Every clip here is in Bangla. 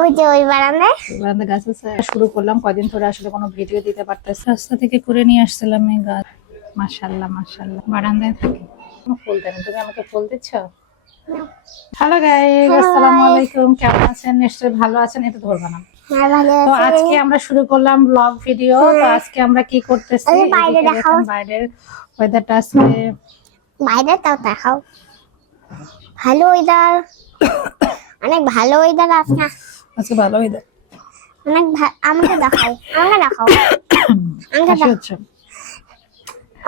ওই যে ওই বারান্দায় বারান্দা গাছ আছে। শুরু করলাম কয়দিন ধরে আসলে কোনো ভিডিও দিতে পারতেছি। রাস্তা থেকে করে নিয়ে আসছিলাম এই গাছ। মাশাআল্লাহ মাশাআল্লাহ বারান্দায় থাকে। কোনো ফুল দেন, তুমি আমাকে ফুল দিচ্ছ? হ্যালো গাইস, আসসালামু আলাইকুম। কেমন আছেন? নিশ্চয়ই ভালো আছেন। এটা ধরবা না। তো আজকে আমরা শুরু করলাম ব্লগ ভিডিও। তো আজকে আমরা কি করতেছি, বাইরে এদিকে দেখাও। দেখেন বাইরের ওয়েদারটা আজকে বাইরে তাও দেখাও। ভালো ওয়েদার, অনেক ভালো ওয়েদার আছে। আজকে ভালো ওয়েদার। অনেক আমাকে দেখাও, আমাকে দেখাও, আমাকে হাসি দেখাও। হচ্ছে।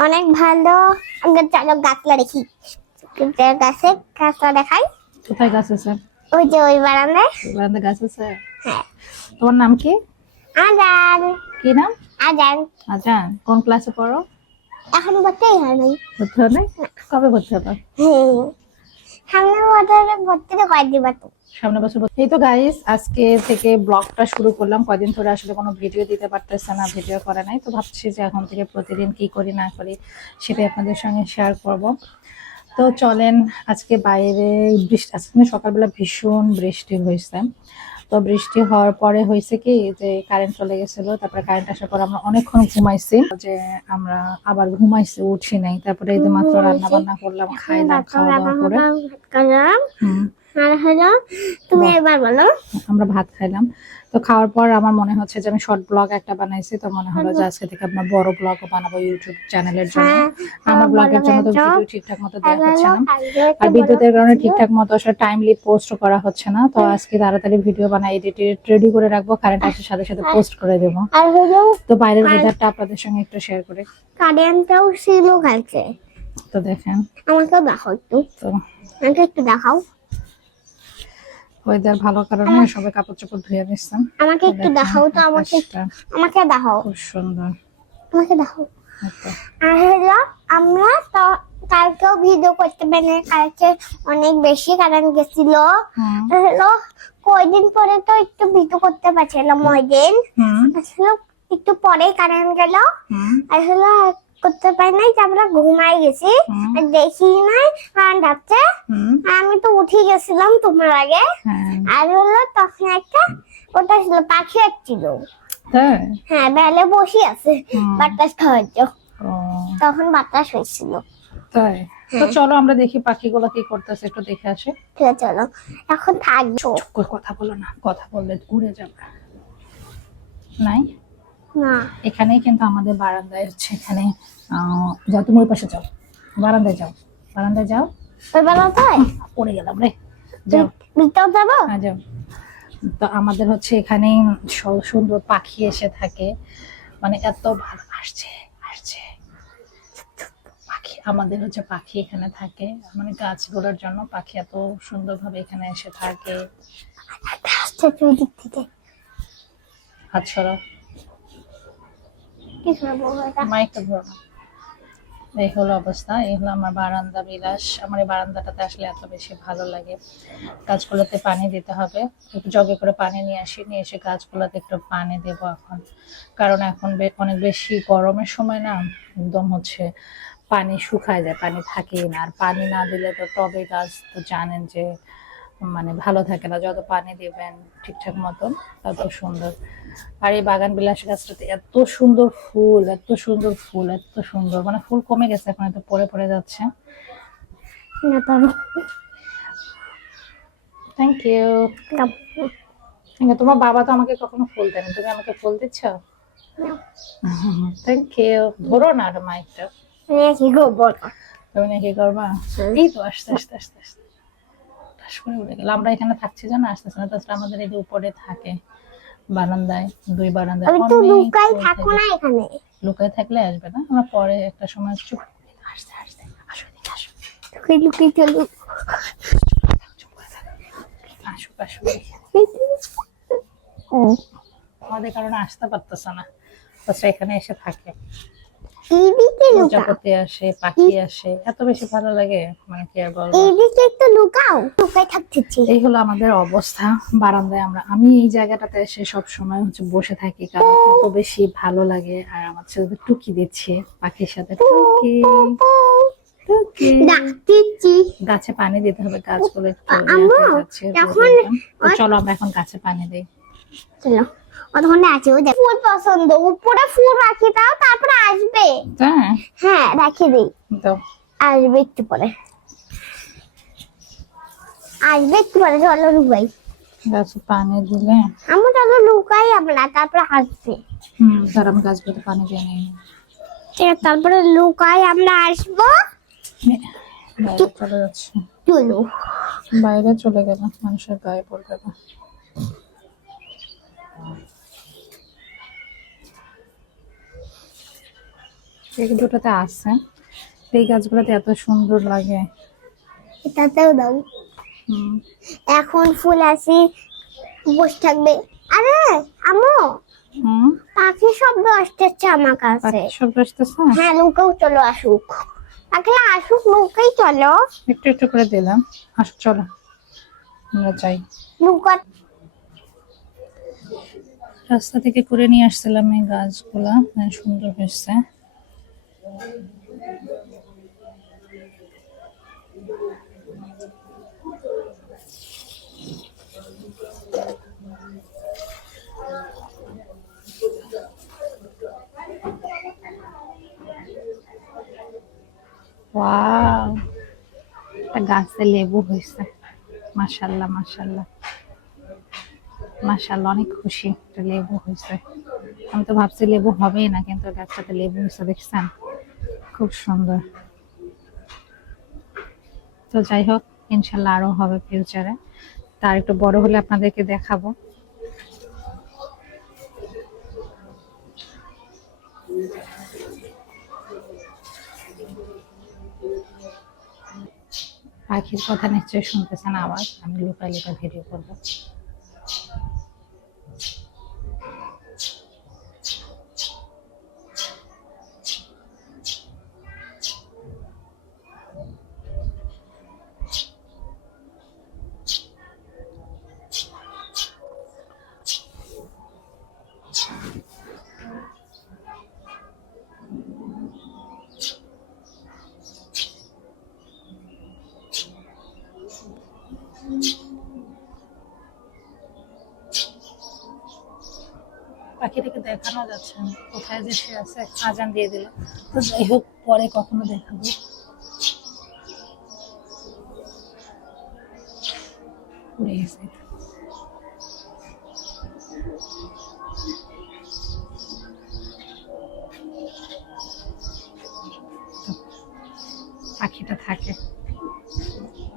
অনেক ভালো। আমাকে চলো গাছলা দেখি। গাছে গাছলা দেখাই। কোথায় গাছ আছে? ওই যে ওই বারান্দায়। বারান্দা গাছ আছে। হ্যাঁ। তোমার নাম কি? আজান। কি নাম? আজান। আজান। কোন ক্লাসে পড়ো? এখন ভর্তিই হয় নাই। ভর্তি হয় নাই? কবে ভর্তি হবে? সামনের বছরে ভর্তিতে কয়েকদিন বাকি। সামনের বছর এই তো গাইস, আজকে থেকে ব্লগটা শুরু করলাম। কয়দিন ধরে আসলে কোনো ভিডিও দিতে পারতেছে না, ভিডিও করা নাই। তো ভাবছি যে এখন থেকে প্রতিদিন কি করি না করি সেটাই আপনাদের সঙ্গে শেয়ার করব। তো চলেন, আজকে বাইরে বৃষ্টি, আজকে সকালবেলা ভীষণ বৃষ্টি হয়েছে। তো বৃষ্টি হওয়ার পরে হয়েছে কি যে কারেন্ট চলে গেছিল। তারপরে কারেন্ট আসার পর আমরা অনেকক্ষণ ঘুমাইছি, যে আমরা আবার ঘুমাইছি, উঠি নাই। তারপরে এই যে মাত্র রান্না বান্না করলাম, খাইলাম, খাওয়া দাওয়া করে আর হলো তুমি এবার বলো। আমরা ভাত খাইলাম। তো খাওয়ার পর আমার মনে হচ্ছে যে আমি শর্ট ব্লগ একটা বানাইছি। তো মনে হলো যে আজকে থেকে আমরা বড় ব্লগও বানাবো ইউটিউব চ্যানেলের জন্য। আমার ব্লগের জন্য তো ভিডিও ঠিকঠাক মতো দেওয়া হচ্ছে না, আর বিদ্যুতের কারণে ঠিকঠাক মতো আসলে টাইমলি পোস্ট করা হচ্ছে না। তো আজকে তাড়াতাড়ি ভিডিও বানাই এডিট রেডি করে রাখবো, কারেন্ট আসার সাথে সাথে পোস্ট করে দেবো। আর হলো তো বাইরের ওয়েদারটা আপনাদের সঙ্গে একটু শেয়ার করে। কারেন্টটাও ছিল কালকে। তো দেখেন, আমাকে দেখাও একটু, তো আমাকে একটু দেখাও। ওয়েদার ভালো কারণে সবাই কাপড় চোপড় ধুয়ে নিচ্ছেন। আমাকে একটু দেখাও তো, আমাকে দেখাও, খুব সুন্দর। আমাকে দেখাও। আর হলো আমরা তো কালকেও ভিডিও করতে পারি, কালকে অনেক বেশি কারেন্ট গেছিল। হলো কয়দিন পরে তো একটু ভিডিও করতে পারছিলাম, ওই দিন আসলে একটু পরেই কারেন্ট গেল। আর হলো করতে পারি নাই, তারপরে ঘুমাই গেছি, আর দেখি নাই কারেন্ট যাচ্ছে। আমি তো উঠে গেছিলাম তোমার আগে। আর হলো তখন একটা ওটা ছিল পাখি ছিল। হ্যাঁ, বেলে বসে আছে বাতাস খাওয়ার জন্য। তখন বাতাস হয়েছিল। তাই? তো চলো আমরা দেখি পাখিগুলো কি করতেছে, একটু দেখে আসি। ঠিক আছে, চলো এখন থাকবো। কথা বলো না, কথা বললে উড়ে যাবে। নাই না, এখানেই কিন্তু আমাদের বারান্দায় হচ্ছে, এখানে যাও তুমি ওই পাশে যাও, বারান্দায় যাও, বারান্দায় যাও। ওই বেলাটায় পড়ে গেলাম রে, যাও ভিতর যাবো। হ্যাঁ যাও। তো আমাদের হচ্ছে এখানে সুন্দর পাখি এসে থাকে, মানে এত ভালো আসছে আসছে পাখি। আমাদের হচ্ছে পাখি এখানে থাকে, মানে গাছগুলোর জন্য পাখি এত সুন্দরভাবে এখানে এসে থাকে। দিক থেকে হাত সরাও, কি করবো এটা? মাইকটা ধরো না। এই হলো অবস্থা, এই হলো আমার বারান্দা বিলাস। আমার এই বারান্দাটাতে আসলে এত বেশি ভালো লাগে। গাছগুলোতে পানি দিতে হবে, একটু জগে করে পানি নিয়ে আসি, নিয়ে এসে গাছগুলোতে একটু পানি দেবো এখন। কারণ এখন অনেক বেশি গরমের সময় না, একদম হচ্ছে পানি শুকায় যায়, পানি থাকেই না। আর পানি না দিলে তো টবে গাছ তো জানেন যে মানে ভালো থাকে না, যত পানি দিবেন ঠিকঠাক মতন তত সুন্দর। আর এই বাগান বিলাস গাছটাতে এত সুন্দর ফুল, এত সুন্দর ফুল, এত সুন্দর, মানে ফুল কমে গেছে এখন, এত পড়ে পড়ে যাচ্ছে। Thank you. তোমার বাবা তো আমাকে কখনো ফুল দেন, তুমি আমাকে ফুল দিচ্ছ? Thank you. ধরো না মাইকটা, কি করবো? তুমি নাকি করবা? এই তো আস্তে আস্তে আস্তে আস্তে করে উড়ে গেল। আমরা এখানে থাকছি জানো, আসতেছে না। তাছাড়া আমাদের এই যে উপরে থাকে বারান্দায়, দুই বারান্দায় লুকায় থাকলে আসবে না। আমরা পরে একটা সময় চুপ আসতে আসতে আসো এদিকে আসো, আসো আসো। আমাদের কারণে আসতে পারতেছে না, তাছাড়া এখানে এসে থাকে। প্রজাপতি আসে, পাখি আসে, এত বেশি ভালো লাগে, মানে কি আর বলবো। এইদিকে একটু লুকাও, লুকায় থাকতেছি। এই হলো আমাদের অবস্থা বারান্দায়। আমি এই জায়গাটাতে এসে সব সময় হচ্ছে বসে থাকি, কারণ এত বেশি ভালো লাগে। আর আমার ছেলে টুকি দিচ্ছে পাখির সাথে, টুকি টুকি ডাকতেছি। গাছে পানি দিতে হবে, গাছগুলো একটু আম্মু, ইয়াতে যাচ্ছে, এখন তো চলো আমরা এখন গাছে পানি দিই। চলো ওখানে আছে, ওই দেখ ফুল পছন্দ, উপরে ফুল রাখি দাও, তারপরে আসবে। হ্যাঁ হ্যাঁ রাখি দিই, তো আসবে একটু পরে, আসবে একটু পরে, চলো লুকাই। গাছে পানি দিলে আমরা চলো লুকাই আমরা, তারপরে আসবে। তার আমি গাছগুলোতে পানি দিয়ে নিই। তারপরে লুকাই, আমরা আসবো। বাইরে চলে যাচ্ছে, চলো বাইরে চলে গেল, মানুষের গায়ে পড়বে না। এই দুটোতে আছে, এই গাছগুলোতে এত সুন্দর লাগে। এটাতেও দাও। হুম এখন ফুল আসি, বসে থাকবে। আরে আম্মু, হুম পাখি শব্দ আসতেছে আমার কাছে। পাখি শব্দ আসতেছে, হ্যাঁ লুকাও, চলো আসুক, পাখিরা আসুক, লুকাই চলো। একটু একটু করে দিলাম, আসো চলো আমরা যাই। লুকা, রাস্তা থেকে করে নিয়ে আসছিলাম এই গাছগুলা, সুন্দর হয়েছে। ওয়াও, একটা গাছে লেবু হয়েছে, মাশাআল্লাহ মাশাআল্লাহ মাশাআল্লাহ, অনেক খুশি, একটা লেবু হয়েছে। আমি তো ভাবছি লেবু হবেই না, কিন্তু গাছটাতে লেবু হয়েছে, দেখছেন খুব সুন্দর। তো যাই হোক, ইনশাল্লাহ আরো হবে ফিউচারে, তার একটু বড় হলে আপনাদেরকে দেখাবো। পাখির কথা নিশ্চয়ই শুনতেছেন আওয়াজ, আমি লুকাই লুকাই ভিডিও করবো। পাখিটাকে দেখানো যাচ্ছে না, কোথায় যে সে আছে, আজান দিয়ে দিল। তো যাই হোক, পরে কখনো দেখাবো। উড়ে গেছে। পাখিটা থাকে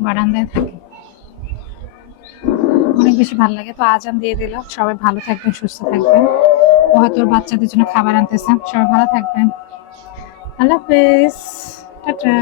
বারান্দায়, থাকে, অনেক বেশি ভালো লাগে। তো আজান দিয়ে দিল, সবাই ভালো থাকবেন, সুস্থ থাকবেন। ও হয়তো ওর বাচ্চাদের জন্য খাবার আনতেছেন, সবাই ভালো থাকবেন, আল্লাহ হাফেজ, টাটা।